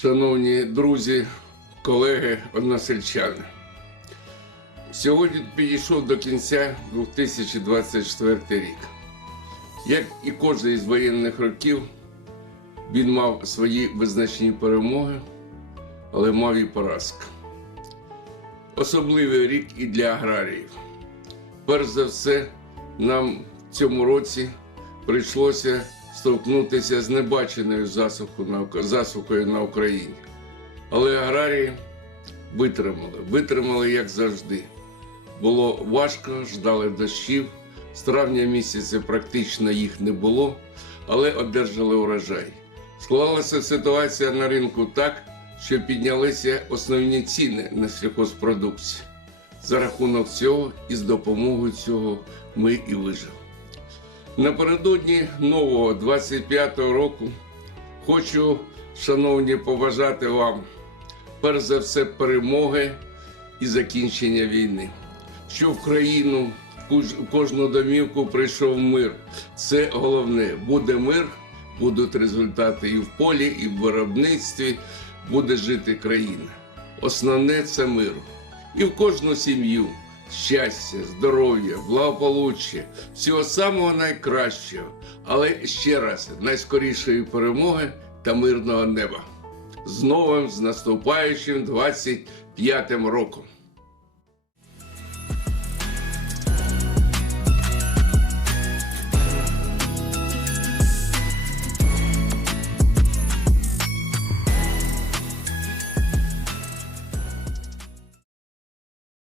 Шановні друзі, колеги, односельчани. Сьогодні підійшов до кінця 2024 рік. Як і кожен із воєнних років, він мав свої визначні перемоги, але мав і поразки. Особливий рік і для аграріїв. Перш за все, нам в цьому році прийшлося столкнутися з небаченою засухою на Україні. Але аграрії витримали, витримали як завжди. Було важко, ждали дощів. З травня місяця практично їх не було, але одержали урожай. Склалася ситуація на ринку так, що піднялися основні ціни на сільхозпродукцію. За рахунок цього і з допомогою цього ми і вижили. Напередодні нового 25-го року хочу, шановні, побажати вам перш за все перемоги і закінчення війни. Що в країну, в кожну домівку прийшов мир. Це головне. Буде мир, будуть результати і в полі, і в виробництві, буде жити країна. Основне це мир. І в кожну сім'ю щастя, здоров'я, благополуччя, всього самого найкращого, але ще раз найскорішої перемоги та мирного неба. З новим, з наступаючим 25-м роком.